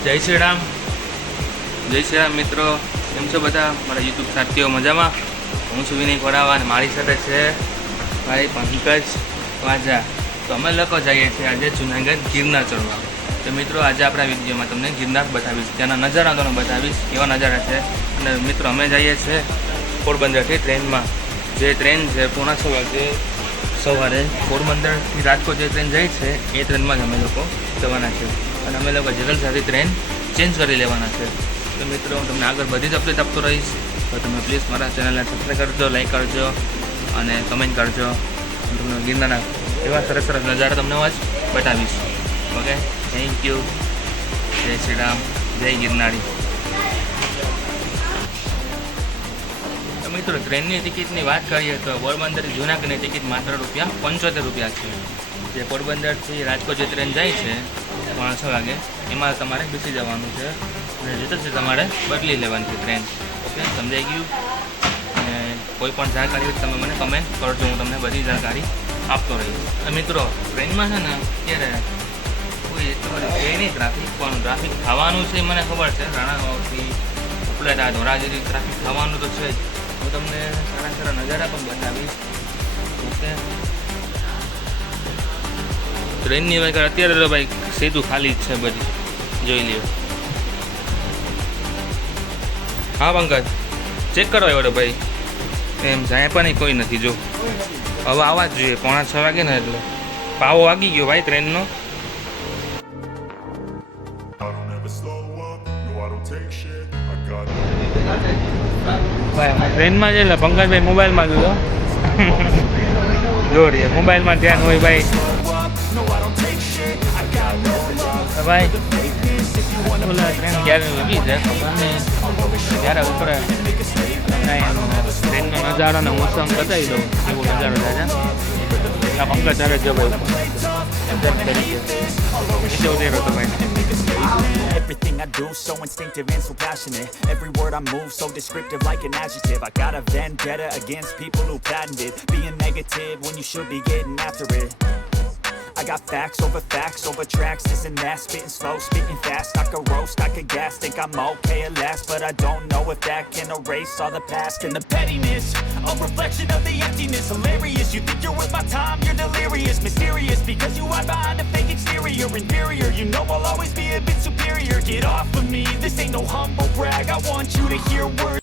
જય શ્રી રામ મિત્રો, કેમ છો બધા મારા યુટ્યુબ સાથીઓ? મજામાં? હું છું વિનય કોરાવા અને મારી સાથે છે ભાઈ પંકજ વાજા. તો અમે લોકો જઈએ છીએ આજે જુનાગઢ ગિરનાર ચડવા. તો મિત્રો આજે આપણા વિડીયોમાં તમને ગિરનાર બતાવીશ, ત્યાંના નજારા તમને બતાવીશ કેવા નજારા છે. અને મિત્રો અમે જઈએ છીએ પોરબંદરથી ટ્રેનમાં. જે ટ્રેન છે 6:30 વાગે સવારે પોરબંદરથી રાજકોટ જે ટ્રેન જાય છે એ ટ્રેનમાં જ અમે લોકો જવાના છે. અને અમે લોકો જનરલ સાથે ટ્રેન ચેન્જ કરી લેવાના છે. તો મિત્રો હું તમને આગળ બધી જ અપડેટ આપતો રહીશ. તો તમે પ્લીઝ મારા ચેનલને સબસ્ક્રાઈબ કરજો, લાઈક કરજો અને કમેન્ટ કરજો. તમને ગિરનારના એવા સરસ સરસ નજારા તમને જ બતાવીશ. Okay, thank you. જય શ્રી રામ, જય ગિરનારી. તો મિત્રો ટ્રેનની ટિકિટની વાત કરીએ તો પોરબંદરથી જૂનાગઢની ટિકિટ માત્ર ₹75 છે. જે પોરબંદરથી રાજકોટ જે ટ્રેન જાય છે 6:30 વાગે એમાં તમારે બેસી જવાનું છે અને જતા તમારે બદલી લેવાની છે ટ્રેન. ઓકે, સમજાઈ ગયું? અને કોઈ પણ જાણકારી હોય તમે મને કમેન્ટ કરજો, હું તમને બધી જાણકારી આપતો રહીશ. મિત્રો ટ્રેનમાં છે ને અત્યારે કોઈ એટલું બધું છે નહીં ટ્રાફિક, પણ ટ્રાફિક થવાનું છે મને ખબર છે. રાણાવાવથી ઉપલેટા ધોરાજીથી ટ્રાફિક થવાનું તો છે જ. હું તમને સારા સારા નજારા પણ બતાવીશ. ઓકે, ટ્રેનની વાત અત્યારે તો ભાઈ સીધું ખાલી જ છે, બધી જોઈ લ્યો. હા પંકજ, ચેક કરો એવો ભાઈ. એમ જાય પણ કોઈ નથી. જો હવે આવવા જ જોઈએ 5:30 વાગે ને, એટલે પાવો વાગી ગયો ભાઈ ટ્રેનનો. ભાઈ ટ્રેનમાં છે એટલે પંકજભાઈ મોબાઈલમાં જોયો જો રે મોબાઈલમાં ધ્યાન હોય ભાઈ. ભાઈ ટ્રેન ક્યારે ઊભી છે ત્યારે ઉપરે ટ્રેનનો નજારો ને મોસમ બતાવી દઉં એવો નજારો થાય છે. આ પંકજ ચારે જો ભાઈ હતો ભાઈ. Everything I do so instinctive and so passionate. Every word I move so descriptive like an adjective. I got a vendetta against people who patented being negative when you should be getting after it. I got facts over tracks, this and that, spitting slow, spitting fast. I could roast, I could gas, think I'm okay at last, but I don't know if that can erase all the past and the pettiness. A reflection of the emptiness, hilarious. You think you're worth my time, you're delirious, mysterious because you hide behind a fake exterior, inferior. You know I'll always be a bit superior. Get off of me, this ain't no humble brag. I want you to hear words.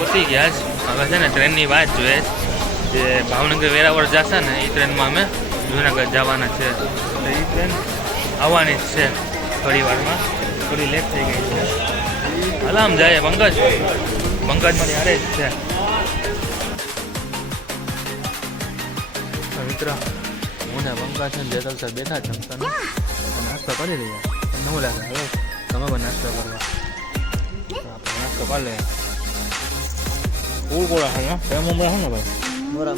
પહોંચી ગયા જ. હવે છે ને ટ્રેનની વાત જોઈએ, જે ભાવનગર વેરાવળ જશે ને એ ટ્રેનમાં અમે જૂનાગઢ જવાના છે. એટલે એ ટ્રેન આવવાની જ છે થોડી વારમાં, થોડી લેટ થઈ ગઈ છે. હલામ જાય પંકજ મારી હારે જ છે. મિત્રો હું ને પંકજ છે ને જેતલ સર બેઠા છે, નાસ્તો કરી રહ્યા. તમને શું લાગે હવે તમે પણ નાસ્તો કરવા? આપણે નાસ્તો કરી લઈએ. કોળા છે ને મમરા છે ને ભાઈ, મમરા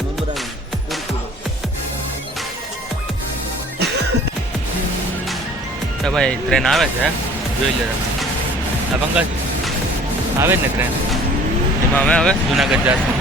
તો ભાઈ ટ્રેન આવે છે, જોઈ લે તમે. પંકજ આવે જ ને ટ્રેન, એમાં અમે હવે જુનાગઢ જઈશું.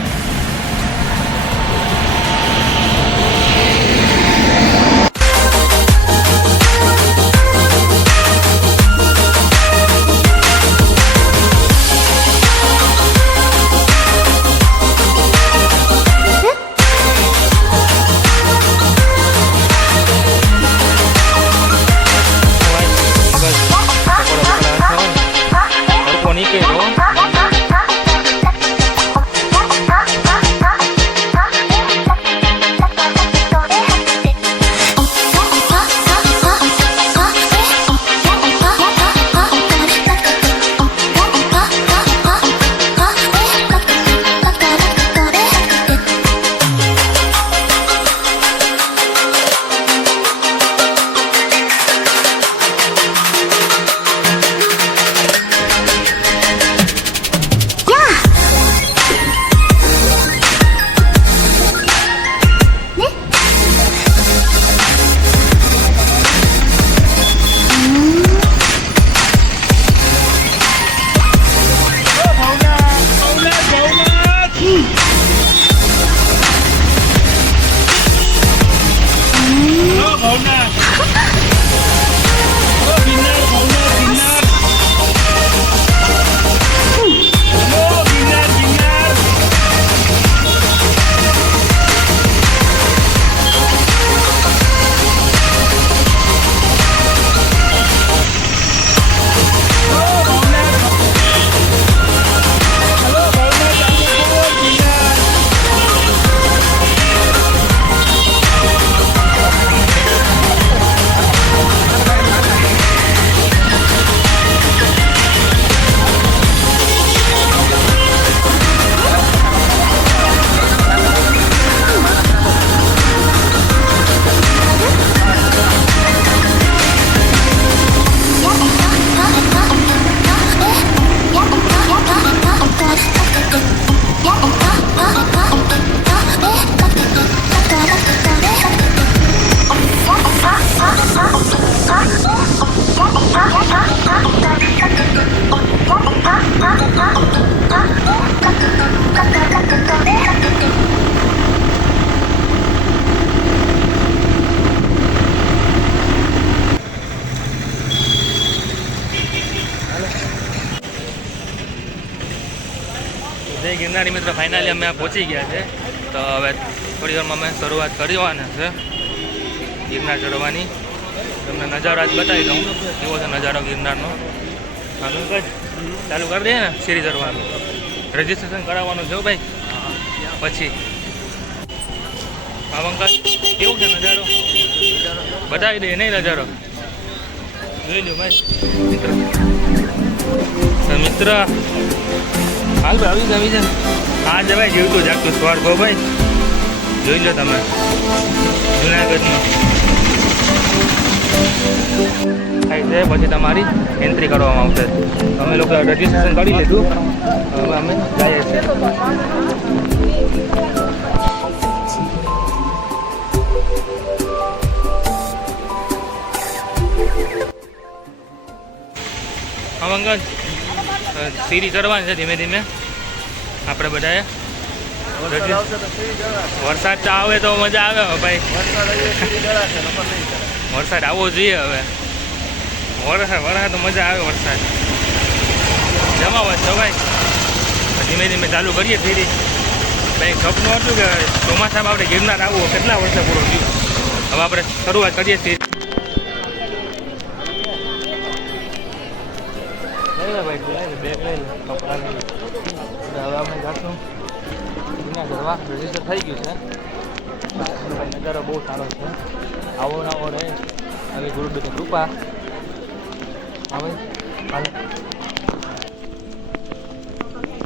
જય ગિરનારી મિત્રો, ફાઇનલી અમે પહોંચી ગયા છે. તો હવે થોડી વારમાં અમે શરૂઆત કરવાના છે ગિરનાર ચડવાની. તમને નજારો આજ બતાવી દઉં કેવો છે નજારો ગિરનારનો. હા પંકજ, ચાલુ કરી દઈએ ને સીડી ચડવાનું. રજીસ્ટ્રેશન કરાવવાનું છે ભાઈ પછી. હા પંકજ, કેવું છે નજારો બતાવી દઈએ નહીં નજારો જોઈ લો ભાઈ મિત્ર. તો મિત્ર હાલ ભાઈ આવી જાય આ જ ભાઈ જીવતું જાગતું સ્વર્ગ હો ભાઈ. જોઈ લો તમે જુનાગઢનો થાય છે. પછી તમારી એન્ટ્રી કરવામાં આવશે. અમે લોકો રજીસ્ટ્રેશન કરી લીધું, હવે અમે જઈએ છીએ. હા પંકજ, સીડી ચડવાની છે ધીમે ધીમે આપણે બધાએ. વરસાદ તો આવે તો મજા આવે ભાઈ. વરસાદ આવવો જોઈએ હવે. વરસાદ તો મજા આવે વરસાદ જમાવત તો ભાઈ. ધીમે ધીમે ચાલુ કરીએ સીડી ભાઈ. સપનું હતું કે ચોમાસામાં આપણે ગિરનાર આવવું, કેટલા વર્ષે પૂરો થયું. હવે આપણે શરૂઆત કરીએ છીએ. ભાઈ બેગ લઈ લે, કપડાં લઈ લે. હવે અમે જાશું ગિરનાર ચડવા. રજીસ્ટર થઈ ગયું છે. નજારો બહુ સારો છે. આવો નવો રહે આવી ગુરુદેવની કૃપા. હવે હાલે.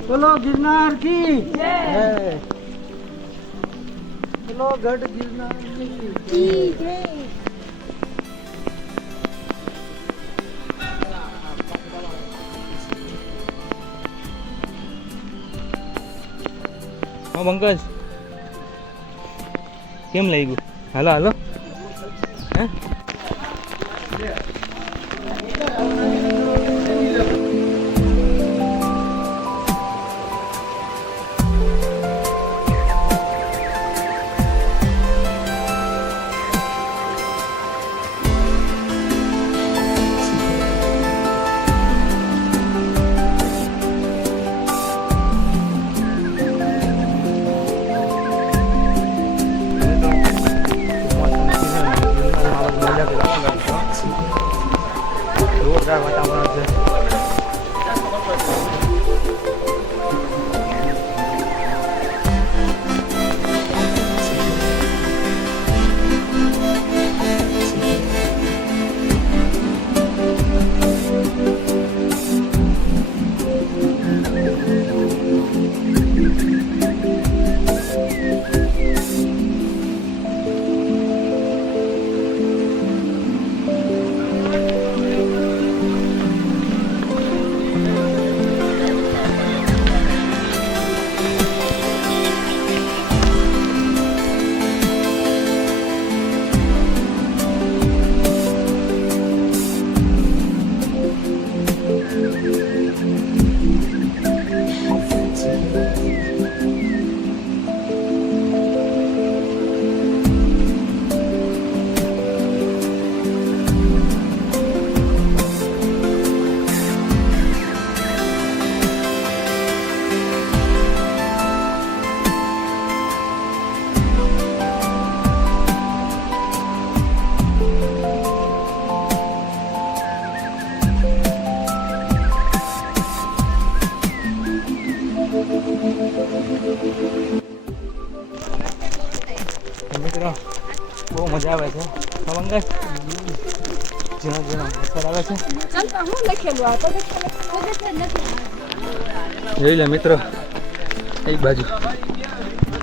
બોલો गिरनार की जय, बोलो गढ़ गिरनार की जय. હા પંકજ, કેમ લઈ ગયું? હાલો હાલો. હે જોરદાર વાતાવરણ છે. મિત્રો બહુ મજા આવે છે. પંકજ, ઝીણો ઝીણો વરસાદ આવે છે. જોઈ લે મિત્રો એક બાજુ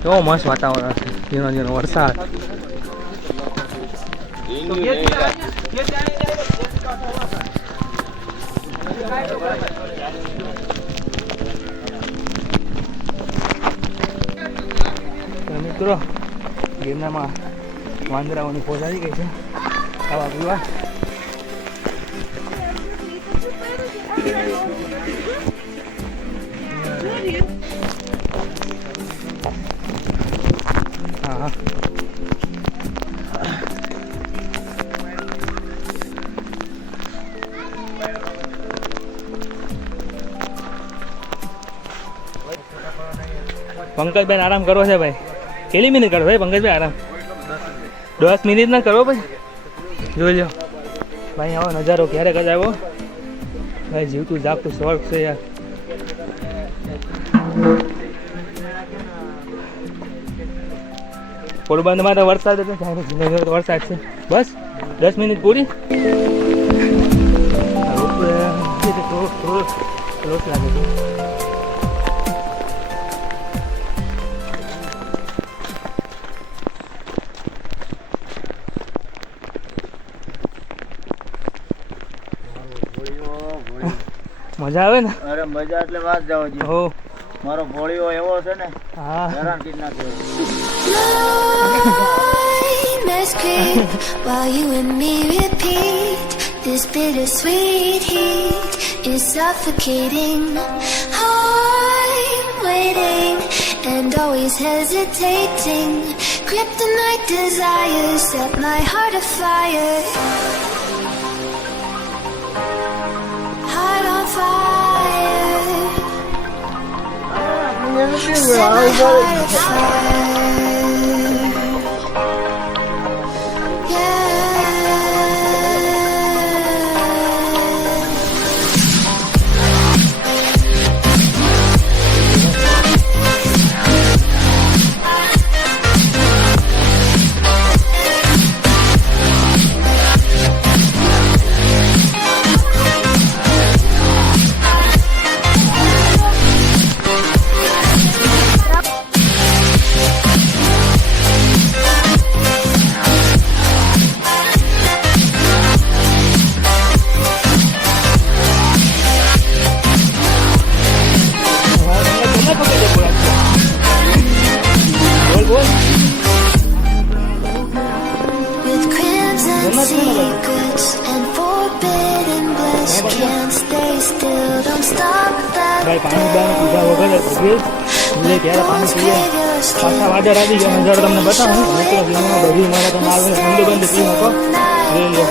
કેવો મસ્ત વાતાવરણ છે. ઝીણો ઝીણો વરસાદ. મિત્રો ગિરનારમાં વાંદરાઓની ફોજ આવી ગઈ છે ખાવા પીવા. હા હા પંકજભાઈ આરામ કરવો છે ભાઈ. કેટલી મિનિટ કરો ભાઈ પંકજભાઈ આરામ? 10 મિનિટ ના કરો ભાઈ. જોઈ લો ભાઈ આવો નજારો ક્યારેક જ આવ્યો ભાઈ. જીવતું જાગતું સ્વર્ગ છે યાર. પોરબંદરમાં તો વરસાદ હતો, જુનાગઢ વરસાદ છે. બસ 10 મિનિટ પૂરી. રોજ લાગે છે. મજા આવે ને? અરે મજા એટલે વાત જાવ જી. હો મારો ભોળીઓ એવો છે ને, હા હેરાન કરી નાખે. Blindness creep while you and me repeat. This bittersweet heat is suffocating. I'm waiting and always hesitating. Kryptonite desires set my heart afire. Heart on fire. Set my heart afire. With crimson secrets and forbidden bliss, can't stay still, don't stop that ભાઈ પાણી બાણી પીધા વગર જ ઉભી એટલે ત્યારે પાણી પીએ. પાછા વાદર આવી ગયા નજારો તમને બતાવું. મિત્રો જીવનમાં બધી મારે તો માલ ઠંડુ બંધ પી શકો. જોઈ લો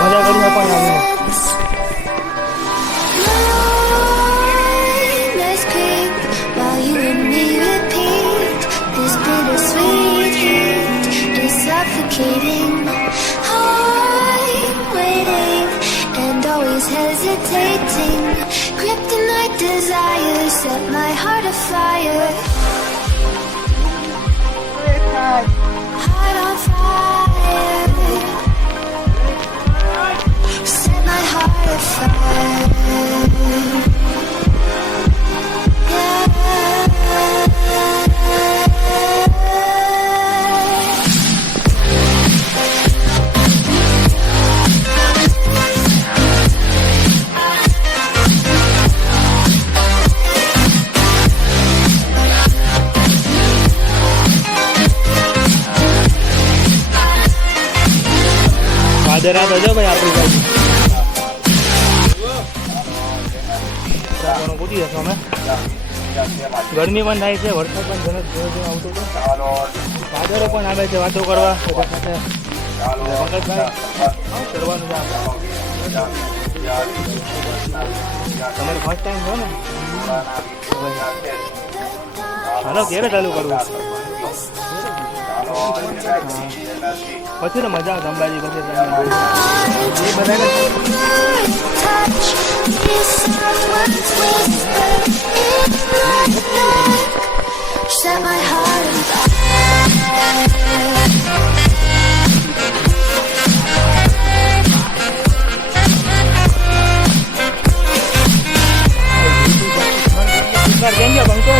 મજા કરી શકો આવીને. Blindness creep while you and me repeat. This bittersweet heat is suffocating. I'm waiting and always hesitating. Kryptonite desires set my heart afire. Heart on fire. Set my heart afire. વાદર આ તો ભાઈ આપણી બાજુ પૂછી જશો અમે. ગરમી પણ થાય છે, વરસાદ પણ ઘણો આવતો હતો. વાદળો પણ આવે છે વાતો કરવા બધા સાથે. પંકજભાઈ કરવાનું છે તમારે ફર્સ્ટ ટાઈમ છો ને? હાલો ક્યારે ચાલુ કરવું? પછી તો મજા આવે અંબાજી પછી એ બધાને Touch this someone's whisper in my neck. Set my heart on fire. કેમ ગયા બંકો?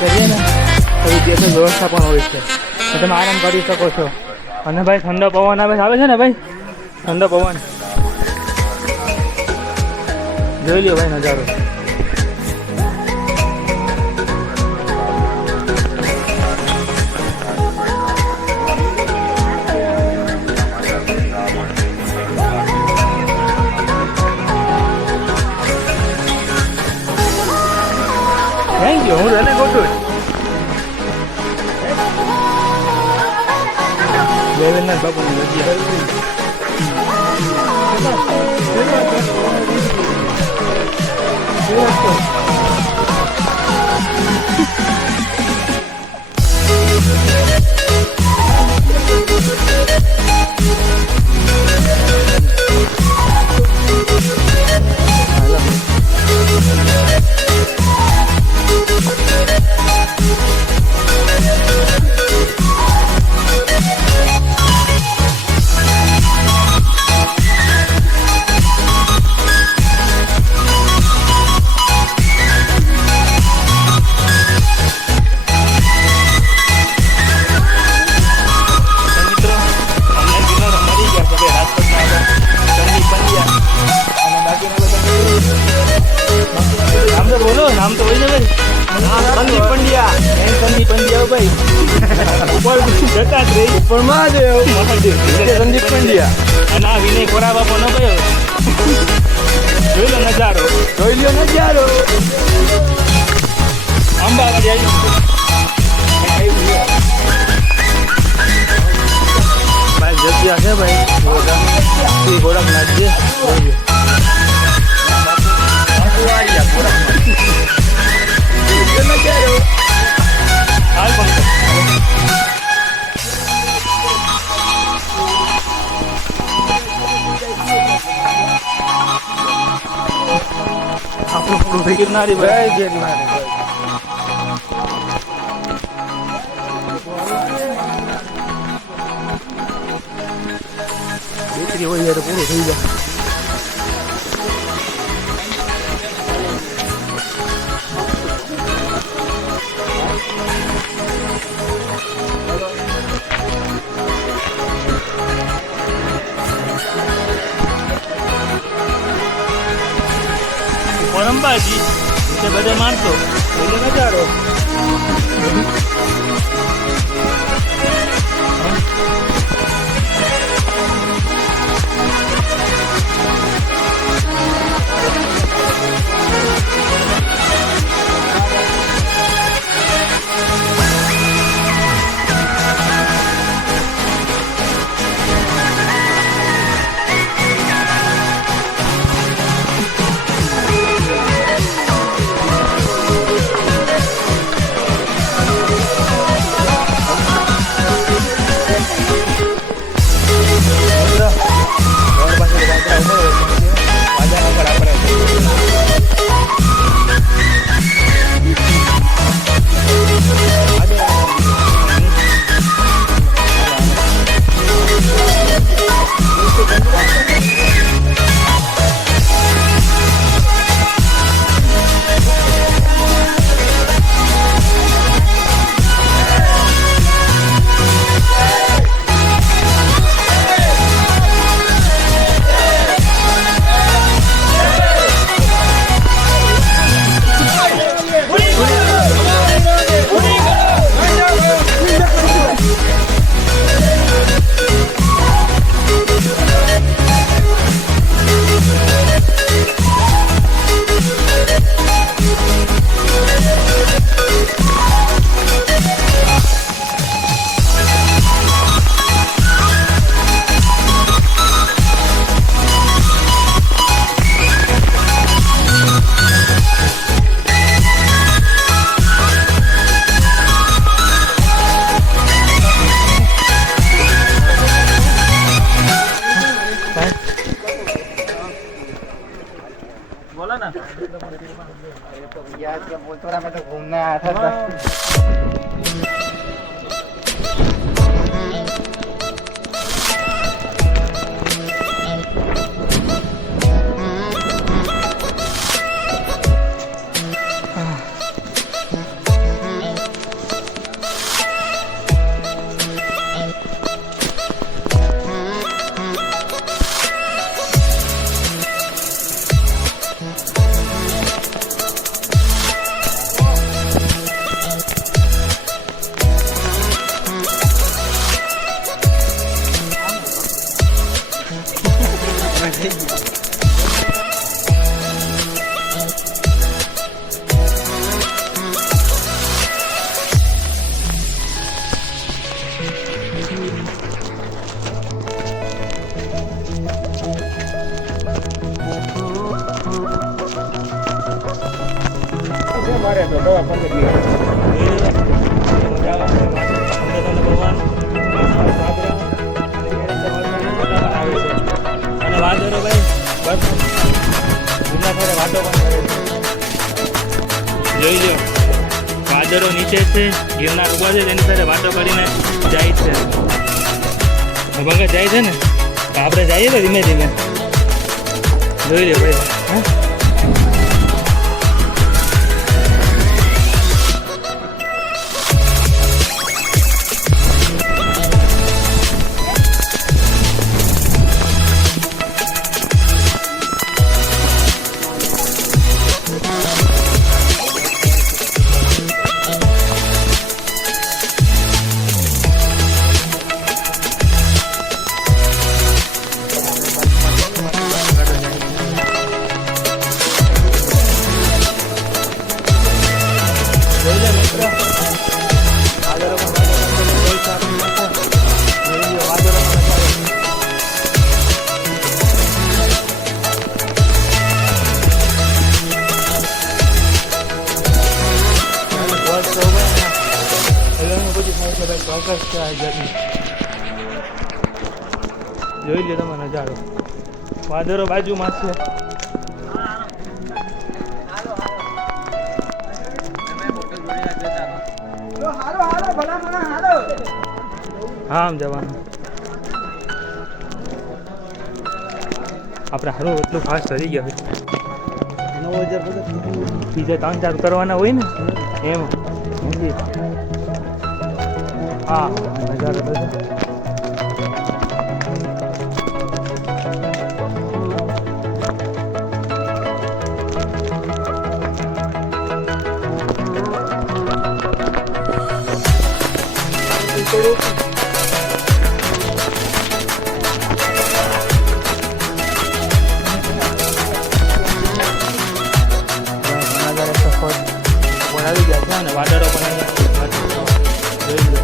કરીએ ને તો ગેસની વ્યવસ્થા પણ હોય છે, તમે આરામ કરી શકો છો. અને ભાઈ ઠંડો પવન આવે છે ને ભાઈ, ઠંડો પવન જોઈ લ્યો ભાઈ નજારો. ગયો હું તને ગોઠું દેવેન્દ્ર બાપુની નામ તો હોય ને ભાઈ સંદીપ પંડ્યા સંદીપ પંડ્યા ભાઈ ઉપર જતા જ રહી ઉપર મહાદેવ સંદીપ પંડ્યા અને આ વિનય ખોરા બાપો ન ગયો જોઈ લો નજારો અંબાવાડી ભાઈ જગ્યા છે ભાઈ ગોરખનાથ છે ગિરનારી ભાઈ ગિરનારી દીકરી હોય તો પૂરું થઈ જાય અંબાજી તે બધે માણસો એટલે નજારો बोला ना यार क्या बोलते रहा मैं तो घूमने आया था મારે તો દવા પકડી લે. મજા આવે ભગવાન અને વાદળો ભાઈ બસ જૂના સાથે વાતો પણ કરે છે. જોઈ લો વાદળો નીચે છે, ગિરનાર ઉભા છે, તેની સાથે વાતો કરીને જાય છે. ભગત જાય છે ને તો આપણે જઈએ તો ધીમે ધીમે જોઈ લો ભાઈ. હા જોઈ લો તમે નજારો, વાદળો બાજુમાં છે. હા આમ જવાનું આપણે હારું એટલું ફાસ્ટ થઈ ગયા બીજા 3-4 કરવાના હોય ને એમ. હા નજારો તો છે. આવી ગયા છે ને વાદળો પણ જોઈ લો.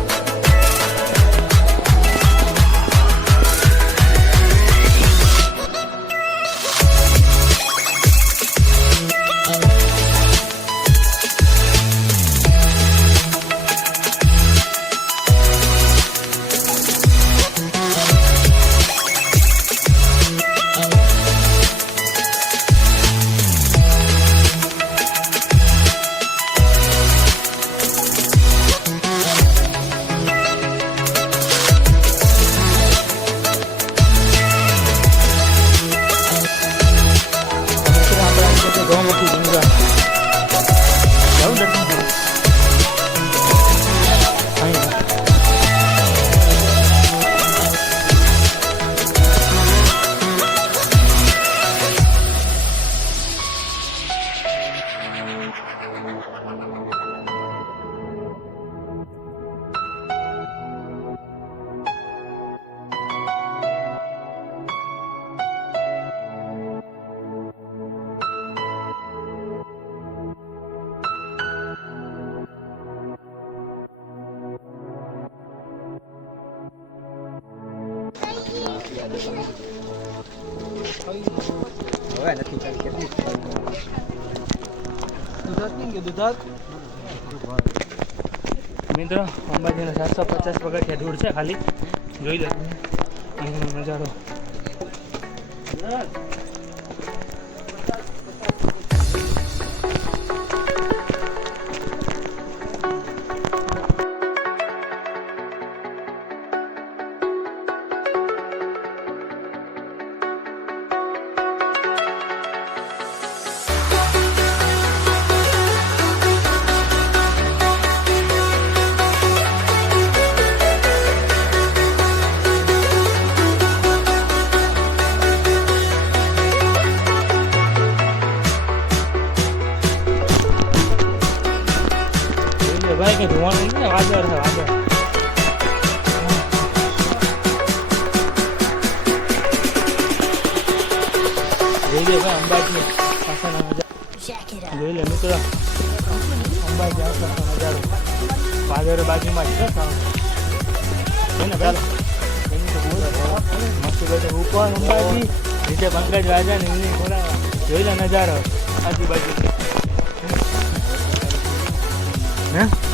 હવે નથી કરી મિત્રો અંબાજીના 750 પગથિયા દૂર છે ખાલી. જોઈ લો અહીંનો નજારો. ભાઈ કે ધોવાનું ને વાદળ છે વાદળ. જોઈ લે ભાઈ અંબાજી પાછળનો નજારો. જોઈ લે મિત્રો અંબાજી આસપાસનો નજારો. વાદળ બાજુમાં છે ચાલો મસ્ત બધે ઉપર અંબાજી નીચે પંકજ રાજા ને એમની ખોરાવા. જોઈ લે નજારો આજુબાજુ. હે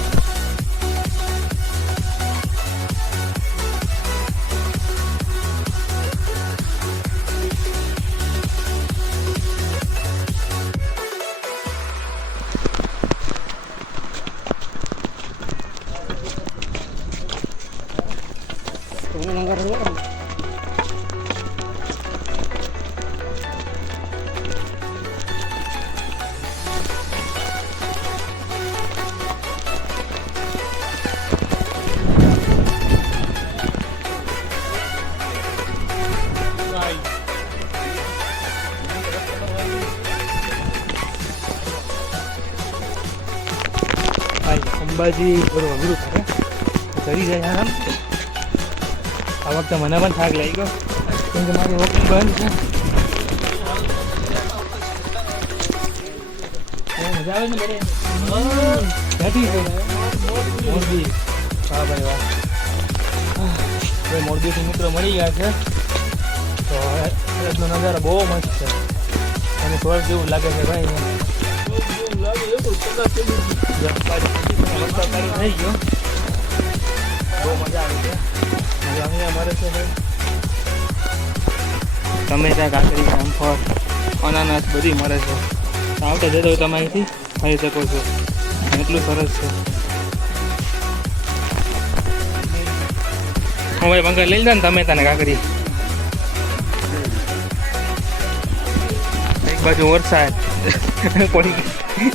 અંબાજી થોડું અઘરું છે ચડી જાય આરામ આ વખતે મને પણ થાક લાગી ગયો કેમ કે મારી વોકિંગ બંધ છે મજા આવે ને બધે ક્યાંથી છે મોરબી હા ભાઈ વાહ મોરબીથી મિત્રો મળી ગયા છે તો એટલો નજારો બહુ મસ્ત છે અને સ્વર્ગ જેવું લાગે છે ભાઈ થઈ ગયો બહુ મજા આવી છે અહીંયા મળે છે ભાઈ ટમેટા કાકડી જામફળ અનાનસ બધી મળે છે આવતે જતો તમે અહીંથી ખાઈ શકો છો એટલું સરસ છે હું ભાઈ પંકજ લઈ જા ને ટમેટા ને કાકડી એક બાજુ વરસાદ પડી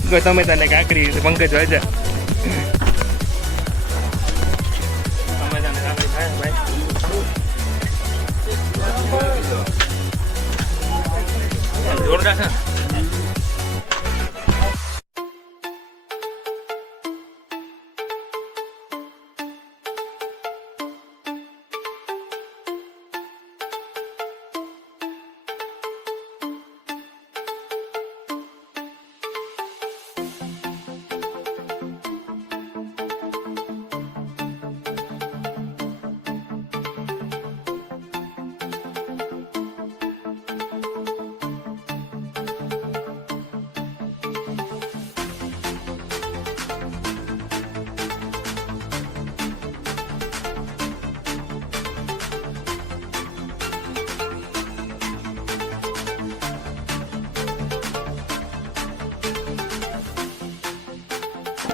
ગયો ટમેટા ને કાકડી પંકજ વાજા જોરદાર છે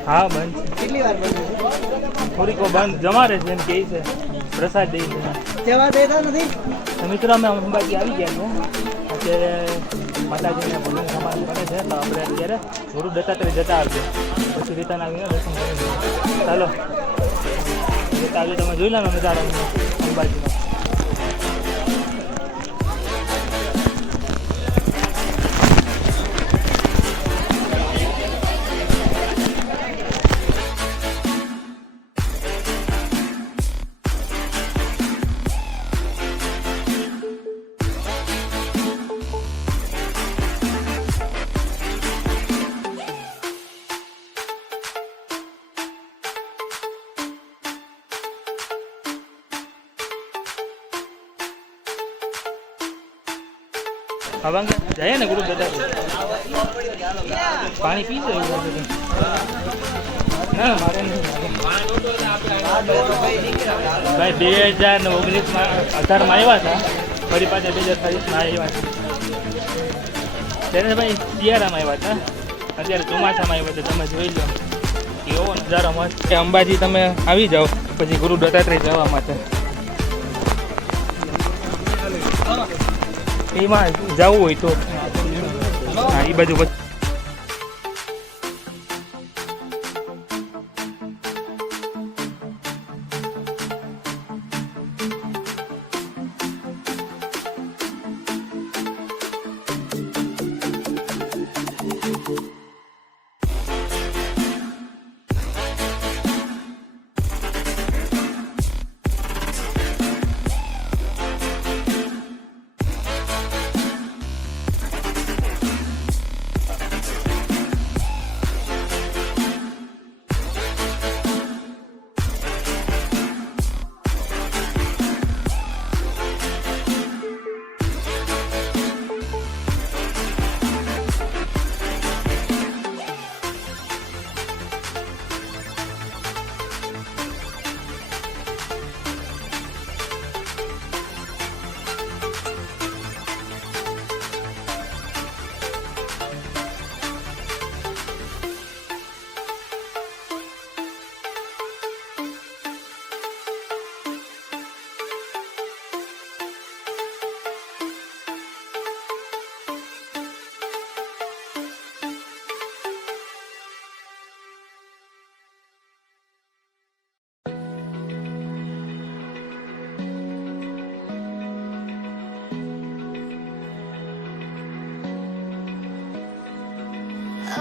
હા બંધ કેટલી વાર બંધ થોડીક બંધ જમારે છે એમ કહે છે પ્રસાદ દે છે સેવા દેતા નથી તો મિત્રો અમે અંબાજી આવી ગયા છે અત્યારે માતાજીને ભોજન સમાન કરે છે તો આપણે અત્યારે ગુરુ દત્તાત્રેય જતા આવજો પછી રીતના આવીને દર્શન કરી ચાલો જતા આવજો તમે જોઈ લો નજારો અંબાજીનો હવે જાય ને ગુરુ દાદા પાણી પીશે ના મારે નહીં ભાઈ 2019માં 18માં આવ્યા હતા ફરી પાછા 2023માં આવ્યા છે ત્યારે ભાઈ શિયાળામાં આવ્યા હતા અત્યારે ચોમાસામાં આવ્યા હતા તમે જોઈ લો એવો નજારો મસ્ત અંબાજી તમે આવી જાઓ પછી ગુરુ દત્તાત્રેય જવા માટે એમાં જવું હોય તો હા એ બાજુ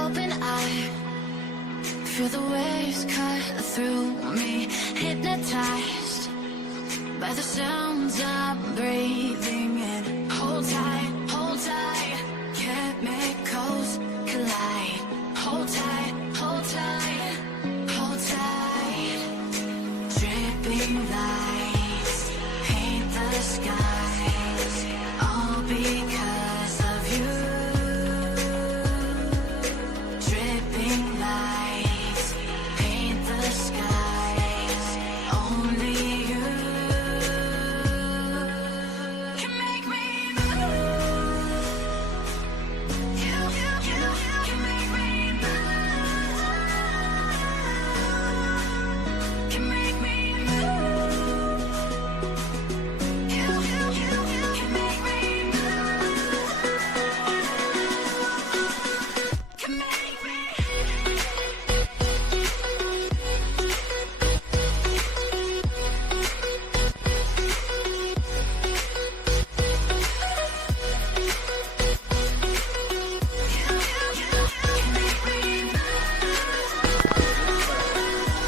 open, I feel the waves cut through me, hypnotized by the sounds I'm breathing in. Hold tight, chemicals collide. Hold tight, hold tight, hold tight. Dripping lights paint the skies, all because of you. Dripping lights paint the skies, only you can make me move. You can make me move. Can make me move. You can make me move. Can make me.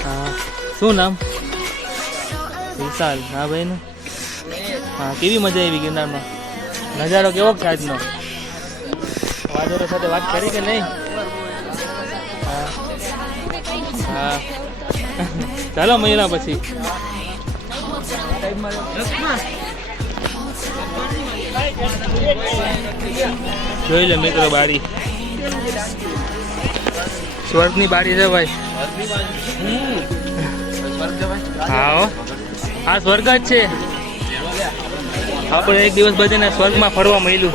હા શું નામ? વિશાલ. હા ભાઈનું. હા કેવી મજા આવી ગિરનારમાં? નજારો કેવો છે આજનો? વાદળો સાથે વાત કરી કે નહીં? હા હા ચાલો મળ્યા પછી. જોઈ લે મિત્રો બારી, સ્વર્ગની બારી છે ભાઈ. હા હો. આ સ્વર્ગ જ છે. આપણે એક દિવસ બધાને સ્વર્ગમાં ફરવા મળ્યું.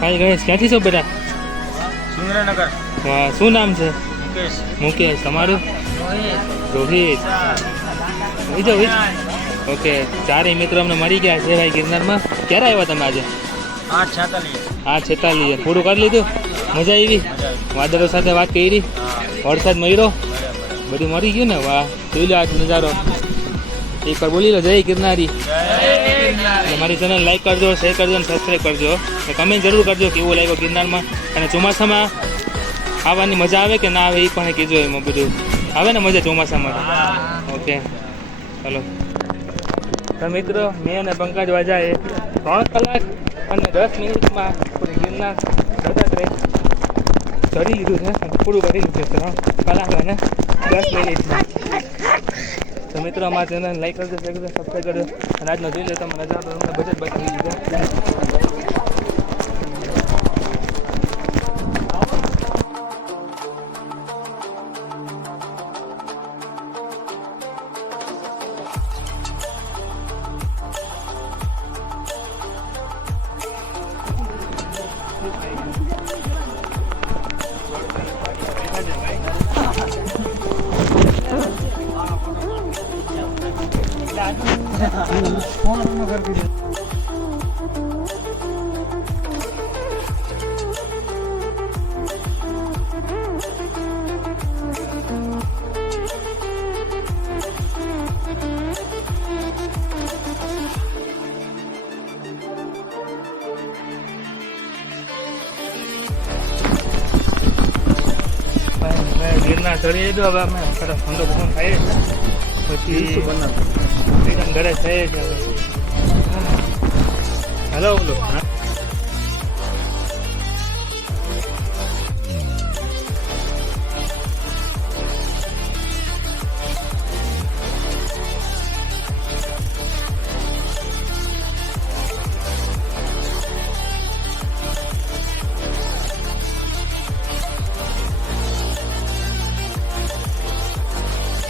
હાય ગણેશ, ક્યાંથી છો બધા? સુરેન્દ્રનગર. હા શું નામ છે? મુકેશ. મુકેશ. તમારું? રોહિત. ઓકે, ચારેય મિત્રો અમને મળી ગયા છે ભાઈ ગિરનારમાં. ક્યારે આવ્યા તમે આજે? 8:46. પૂરું કરી લીધું? મજા આવી? વાદળો સાથે વાત કરી? વરસાદ મળ્યો? બધું મળી ગયું ને? વાહ, જોઈ લો આજ નજારો. એક વાર બોલી લો, જય ગિરનારી. મારી ચેનલ લાઈક કરજો, શેર કરજો અને સબસ્ક્રાઈબ કરજો. કમેન્ટ જરૂર કરજો કેવું લાગ્યો ગિરનારમાં. અને ચોમાસામાં આવવાની મજા આવે કે ના આવે એ પણ કહેજો. એમાં બધું આવે ને મજા ચોમાસામાં? ઓકે ચાલો. તો મિત્રો, મેં અને પંકજ વાજાએ 3 કલાક અને 10 મિનિટમાં ગિરનાર દત્તાત્રેય ચડી લીધું છે અને પૂરું કરી લીધું છે 3 કલાક અને 10 મિનિટમાં. તો મિત્રો, અમારા ચેનલ લાઈક કરજો, શેર કરજો, સબસ્ક્રાઈબ કરજો. અને આજનો જોઈ લો તમે નજારો, તમને બજેટ બતાવી દીધો. ગિરનાર ચડી લીધું. હવે અમે સરસ ઠંડો પવન ખાઈએ પછી રિટર્ન ઘરે થઈએ છે. હેલો બોલો.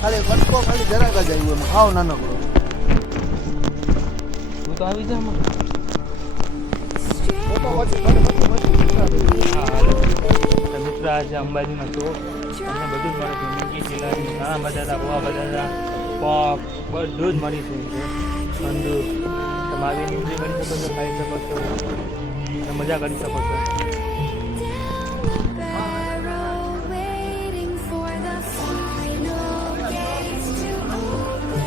ખાલી કટકો ખાલી જરાક જ આવ્યું, એમ ખાવ નાનકડો. તું તો આવી જા આમાં. મિત્ર આજે અંબાજીમાં તો અમને બધું જ મળે છે. મીઠી ચીલાની, ઘણા બટાટા, પૌવા બટાટા, પગ બધું જ મળી છે. તંદૂર તમે આવીને એન્જોય કરી શકો છો, ખાઈ શકો છો અને મજા કરી શકો છો. Waiting for the final gates to open.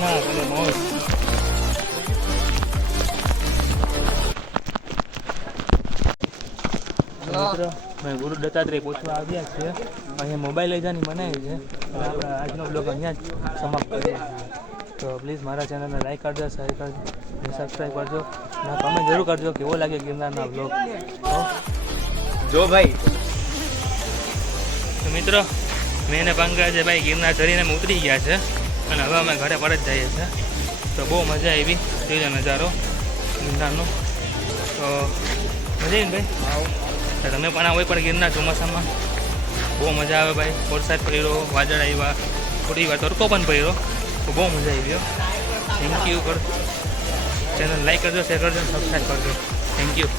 ના એટલે મોજ. મિત્રો મેં ગુરુ દત્તાત્રેય પૂછવા આવ્યા છીએ. અહીંયા મોબાઈલ લઈ જવાની મનાઈ છે અને આપણે આજનો બ્લોગ અહીંયા જ સમાપ્ત કરીએ. તો પ્લીઝ મારા ચેનલને લાઈક કરજો, શેર કરજો અને સબસ્ક્રાઈબ કરજો અને કમેન્ટ જરૂર કરજો કેવો લાગે ગિરનારના બ્લોગ. જો ભાઈ તો મિત્રો મેં એને પંકજે ભાઈ ગિરનાર ચડીને અમે ઉતરી ગયા છે અને હવે અમે ઘરે પરત જઈએ છીએ. તો બહુ મજા આવી જોઈ નજારો ગિરનારનો. તો મજા આવી ને ભાઈ? તો તમે પણ આવો પણ ગિરનાર ચોમાસામાં બહુ મજા આવે ભાઈ. વરસાદ પડ્યો, વાદળ આવ્યા, થોડી વાર તડકો પણ પડ્યો, તો બહુ મજા આવી. Thank you. ચેનલ લાઈક કરજો, શેર કરજો, સબસ્ક્રાઈબ કરજો. Thank you.